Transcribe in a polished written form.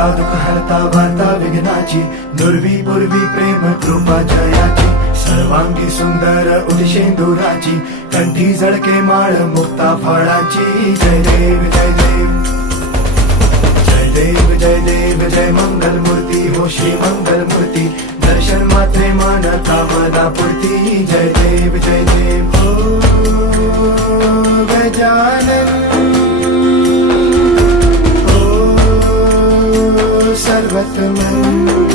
हरता दुःख हरता वार्ता विघ्नाची, दुर्वी पूर्वी प्रेम कृपा जयाची, सर्वांगी सुंदर उदिशेंदुराची, कंठी झळके माळ मुक्ता फळाची. जय देव जय देव जय देव जय देव जय मंगल मूर्ती हो श्री मंगल मूर्ती, दर्शन मात्रे मन कामना पूर्ती. जय देव जय देव हो गजानन हो सर्वतमन.